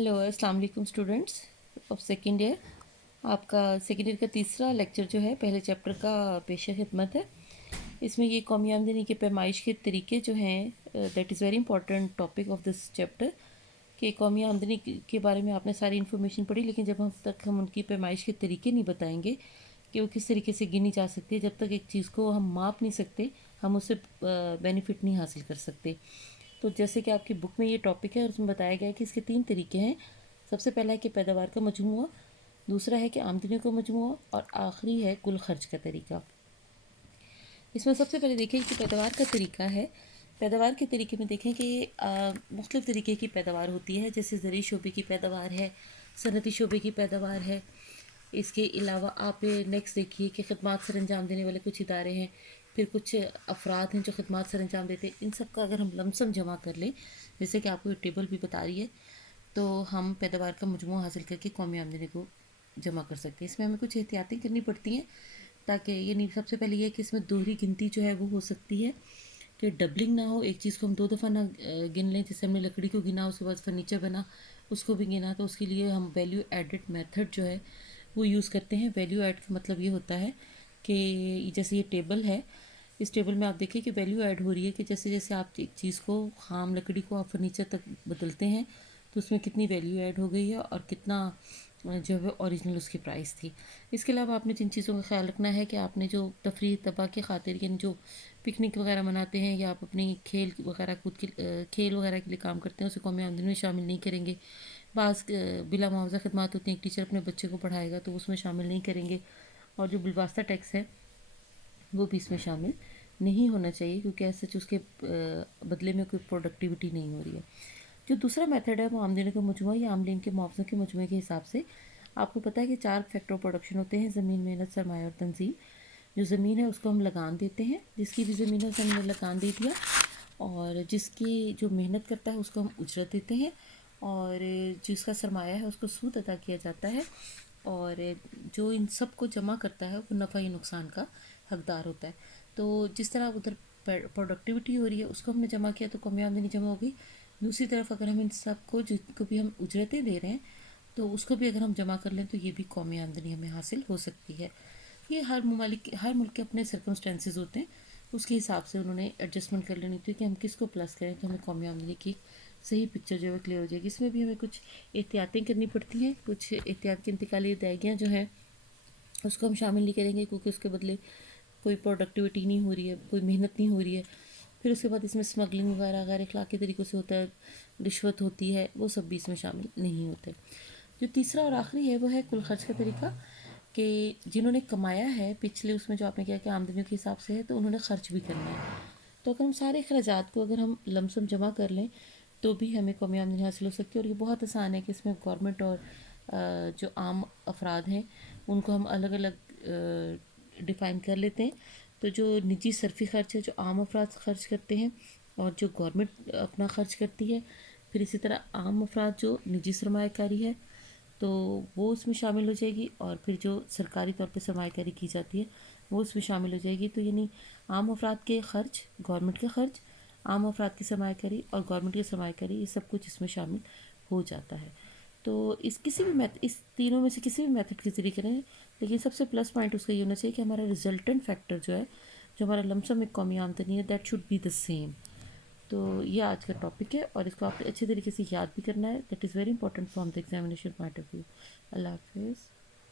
Hello अस्सलाम वालेकुम students of second year. आपका सेकेंड ईयर का तीसरा लेक्चर जो है पहले चैप्टर का पेश खिदमत है। इसमें ये कौमी आमदनी की पैमाइश के तरीके जो हैं that is very important topic of this chapter कि कौमी आमदनी के बारे में आपने सारी इन्फॉर्मेशन पढ़ी, लेकिन जब हम उनकी पैमाइश के तरीके नहीं बताएंगे कि वो किस तरीके से गिनी जा सकती है, जब तक एक चीज़ को हम माप नहीं सकते हम उससे बेनिफिट नहीं हासिल कर सकते। तो जैसे कि आपकी बुक में ये टॉपिक है और उसमें बताया गया है कि इसके 3 तरीके हैं। सबसे पहला है कि पैदावार का मजमूआ, दूसरा है कि आमदनियों का मजमूआ और आखिरी है कुल खर्च का तरीका। इसमें सबसे पहले देखें कि पैदावार का तरीका है। पैदावार के तरीके में देखें कि मुख्तलिफ़ तरीके की पैदावार होती है, जैसे ज़रूरी शोबे की पैदावार है, सनती शोबे की पैदावार है। इसके अलावा आप नेक्स्ट देखिए कि खदमात सर अंजाम देने वाले कुछ इदारे हैं, फिर कुछ अफराद हैं जो खदमात सर अंजाम देते हैं। इन सब का अगर हम लमसम जमा कर लें, जैसे कि आपको ये टेबल भी बता रही है, तो हम पैदावार का मजमू हासिल करके कौमी आमदनी को जमा कर सकते हैं। इसमें हमें कुछ एहतियातें करनी पड़ती हैं ताकि ये नहीं, सबसे पहले ये कि इसमें दोहरी गिनती जो है वो हो सकती है कि डबलिंग ना हो, एक चीज़ को हम 2 दफ़ा ना गिन लें। जैसे हमने लकड़ी को गिना, उसके बाद फर्नीचर बना, उसको भी गिना, तो उसके लिए हम वैल्यू एडेड मेथड जो है वो यूज़ करते हैं। वैल्यू ऐड का मतलब ये होता है कि जैसे ये टेबल है, इस टेबल में आप देखिए कि वैल्यू ऐड हो रही है कि जैसे जैसे आप एक चीज़ को, खाम लकड़ी को आप फर्नीचर तक बदलते हैं तो उसमें कितनी वैल्यू ऐड हो गई है और कितना जो है ओरिजिनल उसकी प्राइस थी। इसके अलावा आपने जिन चीज़ों का ख्याल रखना है कि आपने जो तफरीह तबाह के खातिर, यानी जो पिकनिक वगैरह मनाते हैं या आप अपनी खेल वगैरह कूद के खेल वगैरह के लिए काम करते हैं, उसे कौमी आमदनी में शामिल नहीं करेंगे। बाज़ बिला मुआवजा खदमात होती हैं, एक टीचर अपने बच्चे को पढ़ाएगा तो उसमें शामिल नहीं करेंगे, और जो बिलवास्ता टैक्स है वो भी इसमें शामिल नहीं होना चाहिए, क्योंकि ऐसे उसके बदले में कोई प्रोडक्टिविटी नहीं हो रही है। जो दूसरा मेथड है वो आमदनी का मजमूआ या आमदनी के मुआवजे के मजमूए के हिसाब से। आपको पता है कि 4 फैक्टर ऑफ प्रोडक्शन होते हैं: ज़मीन, मेहनत, सरमाया और तंजीम। जो ज़मीन है उसको हम लगान देते हैं, जिसकी भी ज़मीन है उसे हमने लगान दे दिया, और जिसकी जो मेहनत करता है उसको हम उजरत देते हैं, और जिसका सरमाया है उसको सूद अदा किया जाता है, और जो इन सब को जमा करता है वो नफ़ा या नुकसान का हकदार होता है। तो जिस तरह उधर प्रोडक्टिविटी हो रही है उसको हमने जमा किया तो कौमी आमदनी जमा होगी। दूसरी तरफ अगर हम इन सब को, जिनको भी हम उजरतें दे रहे हैं, तो उसको भी अगर हम जमा कर लें तो ये भी कौमी आमदनी हमें हासिल हो सकती है। ये हर मुल्क के अपने सर्कमस्टेंसेस होते हैं, उसके हिसाब से उन्होंने एडजस्टमेंट कर लेनी होती है कि हम किसको प्लस करें तो हमें कौमी आमदनी की सही पिक्चर जो है क्लियर हो जाएगी। इसमें भी हमें कुछ एहतियातें करनी पड़ती हैं। कुछ एहतियात की इंतकाली अदायगियाँ जो हैं उसको हम शामिल नहीं करेंगे, क्योंकि उसके बदले कोई प्रोडक्टिविटी नहीं हो रही है, कोई मेहनत नहीं हो रही है। फिर उसके बाद इसमें स्मगलिंग वगैरह गैर अखलाकी तरीक़ों से होता है, रिश्वत होती है, वो सब भी इसमें शामिल नहीं होते। जो तीसरा और आखिरी है वो है कुल खर्च का तरीका, कि जिन्होंने कमाया है पिछले उसमें, जो आपने किया कि आमदनियों के हिसाब से है, तो उन्होंने ख़र्च भी करना है। तो अगर हम सारे अखराजात को अगर हम लमसम जमा कर लें तो भी हमें कौमी आमदनी हासिल हो सकती है। और ये बहुत आसान है कि इसमें गवर्नमेंट और जो आम अफराद हैं उनको हम अलग अलग डिफ़ाइन कर लेते हैं। तो जो निजी सरफी ख़र्च है जो आम अफराद खर्च करते हैं, और जो गवर्नमेंट अपना ख़र्च करती है, फिर इसी तरह आम अफराद जो निजी सरमायाकारी है तो वो उसमें शामिल हो जाएगी, और फिर जो सरकारी तौर पे सरमायाकारी की जाती है वो उसमें शामिल हो जाएगी। तो यानी आम अफराद के ख़र्च, गवर्नमेंट के ख़र्च, आम अफराद की सरमायाकारी और गवर्नमेंट की सरमायाकारी, ये सब कुछ इसमें शामिल हो जाता है। तो इस तीनों में से किसी भी मेथड के ज़रिए करें, लेकिन सबसे प्लस पॉइंट उसका ये होना चाहिए कि हमारा रिजल्टेंट फैक्टर जो है, जो हमारा लमसम एक कौमी आमदनी है, that should be the same. तो ये आज का टॉपिक है और इसको आपने अच्छे तरीके से याद भी करना है। That is very important from the examination point of view. अल्लाह हाफ़िज़।